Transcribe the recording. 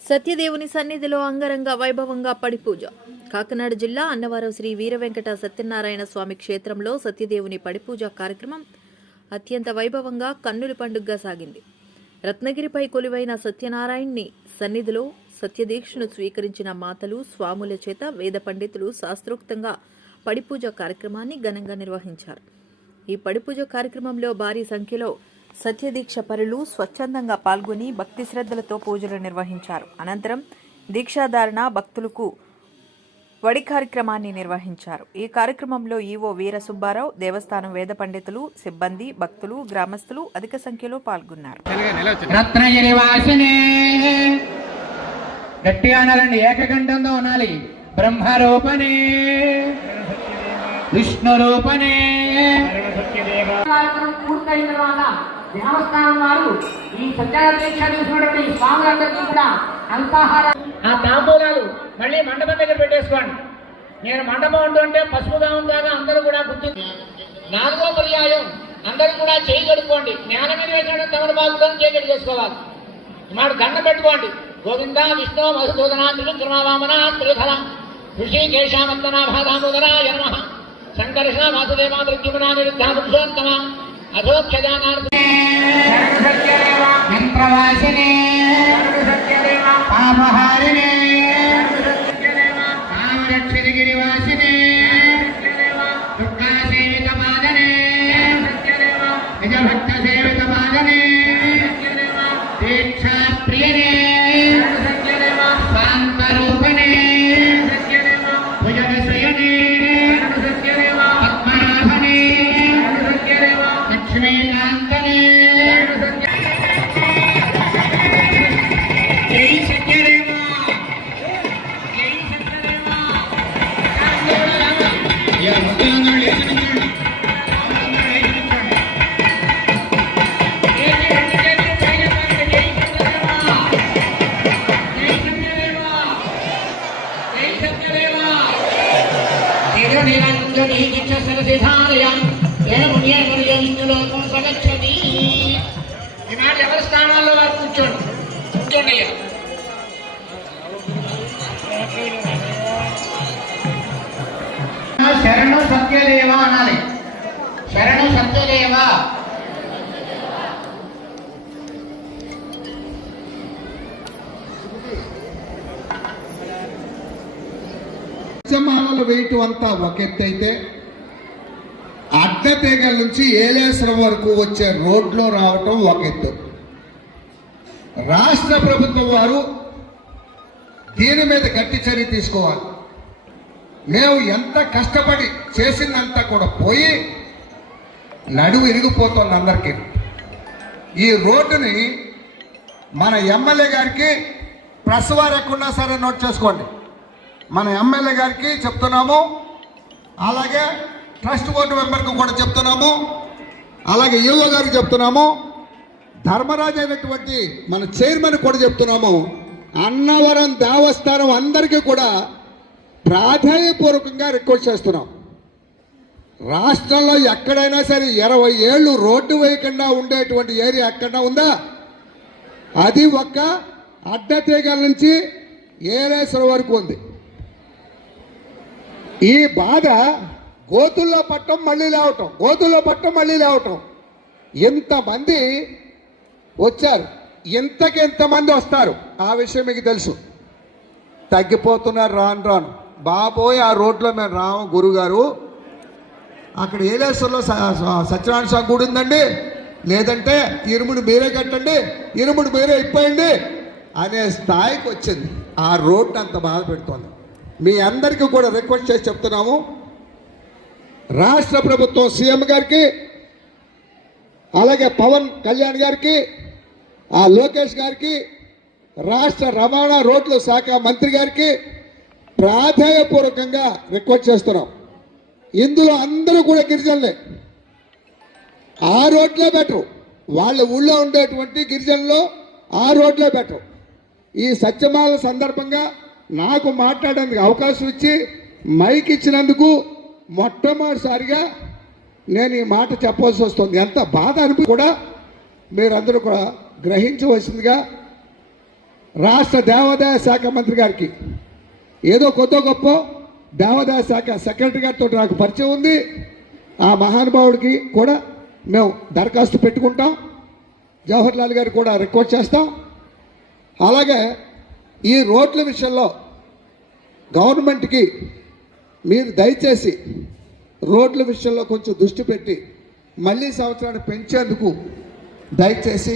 సత్యదేవుని సన్నిధిలో అంగరంగ వైభవంగా పడిపూజ కాకినాడ జిల్లా అన్నవరం శ్రీ వీరవెంకట సత్యనారాయణ స్వామి క్షేత్రంలో సత్యదేవుని పడిపూజ కార్యక్రమం అత్యంత వైభవంగా కన్నుల పండుగగా సాగింది. రత్నగిరిపై కొలువైన సత్యనారాయణ్ణి సన్నిధిలో సత్యదీక్షను స్వీకరించిన మాతలు స్వాముల చేత వేద పండితులు శాస్త్రోక్తంగా పడిపూజ కార్యక్రమాన్ని ఘనంగా నిర్వహించారు. ఈ పడిపూజ కార్యక్రమంలో భారీ సంఖ్యలో సత్యదీక్ష పరులు స్వచ్ఛందంగా పాల్గొని భక్తి శ్రద్ధలతో పూజలు నిర్వహించారు. అనంతరం దీక్షాధారణ భక్తులకు వడి కార్యక్రమాన్ని నిర్వహించారు. ఈ కార్యక్రమంలో ఈవో వీర సుబ్బారావు దేవస్థానం వేద పండితులు సిబ్బంది భక్తులు గ్రామస్తులు అధిక సంఖ్యలో పాల్గొన్నారు. గట్టిగా అనాలండి. ఏకకంఠంతో అనాలి బ్రహ్మరూపనే విష్ణు రూపనే కార్యక్రమం పూర్తయిన తర్వాత దేవస్థానం వారు ఈ సత్యాగ్రహ దీక్ష చూసినటువంటి ఈ స్వాములందరికీ కూడా అల్పాహారం ఆ తాంబూలాలు మళ్ళీ మండపం దగ్గర పెట్టేసుకోండి. నేను మండపం ఉంటుంటే పసుపుగా ఉందాగా అందరూ కూడా గుర్తు నాలుగో పర్యాయం. అందరూ కూడా చేయి కడుక్కోండి. నేల మీద వేసిన తమలపాకుతో చేయి కడిగేసుకోవాలి. మాట దండ పెట్టుకోండి. గోవింద విష్ణు మధుసూదన త్రివిక్రమవామన త్రిధర ఋషి కేశామంతన భాదామోదర యనమ సంకర్షణ వాసుదేవ దృగ్యుమన నిరుద్ధ పురుషోత్తమ మంత్రవాసిని. పాపహారిణి కామరక్షిగిరివాసిని దుర్గా సేవిత పాదనే నిజ సేవిత పాదనే దీక్షా ప్రియనే శాంతరూపణే పద్మనాభనే. లక్ష్మీకాంతనే. జై సత్యదేవ ఈనాడు ఎవరి స్థానాల్లో వారు కూర్చోండి కూర్చోండి అయ్యా శరణు సత్యదేవ అనాలి. శరణు సత్యదేవ. వేయటం అంతా ఒక ఎత్తు అయితే అడ్డతీగల నుంచి ఏలేశ్వరం వరకు వచ్చే రోడ్లో రావటం ఒక ఎత్తు. రాష్ట్ర ప్రభుత్వం వారు దీని మీద గట్టి చర్య తీసుకోవాలి. మేము ఎంత కష్టపడి చేసిందంతా కూడా పోయి నడువు ఇరిగిపోతుంది అందరికీ. ఈ రోడ్డుని మన ఎమ్మెల్యే గారికి ప్రెస్ వారు ఎక్కడున్నా సరే నోట్ చేసుకోండి. మన ఎమ్మెల్యే గారికి చెప్తున్నాము. అలాగే ట్రస్ట్ బోర్డు మెంబర్కి కూడా చెప్తున్నాము. అలాగే ఈవో గారికి చెప్తున్నాము. ధర్మరాజు అయినటువంటి మన చైర్మన్ కూడా చెప్తున్నాము. అన్నవరం దేవస్థానం అందరికీ కూడా ప్రాధాన్యపూర్వకంగా రిక్వెస్ట్ చేస్తున్నాం. రాష్ట్రంలో ఎక్కడైనా సరే ఇరవై ఏళ్ళు రోడ్డు వేయకుండా ఉండేటువంటి ఏరియా ఎక్కడన్నా ఉందా? అది ఒక్క అడ్డతీగల నుంచి ఏరేశ్వరం వరకు ఉంది. ఈ బాధ గోతుల్లో పట్టం మళ్ళీ లేవటం గోతుల్లో పట్టం మళ్ళీ లేవటం. ఎంతమంది వచ్చారు? ఇంతకి వస్తారు? ఆ విషయం మీకు తెలుసు. తగ్గిపోతున్నారు రాను రాను. బాబోయ్ ఆ రోడ్లో మేము రాము గురుగారు. అక్కడ ఏలేశ్వర్లో స- సత్యనారాయణ స్వామి గుడి ఉందండి. లేదంటే ఇరుముడు మీరే కట్టండి ఇరుముడు మీరే ఇప్పండి అనే స్థాయికి వచ్చింది. ఆ రోడ్డు అంత బాధ పెడుతోంది. మీ అందరికీ కూడా రిక్వెస్ట్ చేసి చెప్తున్నాము. రాష్ట్ర ప్రభుత్వం సీఎం గారికి అలాగే పవన్ కళ్యాణ్ గారికి ఆ లోకేష్ గారికి రాష్ట్ర రవాణా రోడ్ల శాఖ మంత్రి గారికి ప్రాధాన్యపూర్వకంగా రిక్వెస్ట్ చేస్తున్నాం. ఇందులో అందరూ కూడా గిరిజనులే. ఆ రోడ్లే బెటర్. వాళ్ళ ఊళ్ళో ఉండేటువంటి గిరిజనులు ఆ రోడ్లే బెటర్. ఈ సత్యమాల సందర్భంగా నాకు మాట్లాడేందుకు అవకాశం ఇచ్చి మైక్ ఇచ్చినందుకు మొట్టమొదటిసారిగా నేను ఈ మాట చెప్పవలసి వస్తుంది. ఎంత బాధ అనిపి కూడా మీరందరూ కూడా గ్రహించవలసిందిగా రాష్ట్ర దేవాదాయ శాఖ మంత్రి గారికి ఏదో కొత్త గొప్ప దేవాదాయ శాఖ సెక్రటరీ గారితో నాకు పరిచయం ఉంది. ఆ మహానుభావుడికి కూడా మేము దరఖాస్తు పెట్టుకుంటాం. జవహర్ లాల్ గారు కూడా రిక్వెస్ట్ చేస్తాం. అలాగే ఈ రోడ్ల విషయంలో గవర్నమెంట్కి మీరు దయచేసి రోడ్ల విషయంలో కొంచెం దృష్టి పెట్టి మళ్ళీ సంవత్సరాన్ని పెంచేందుకు దయచేసి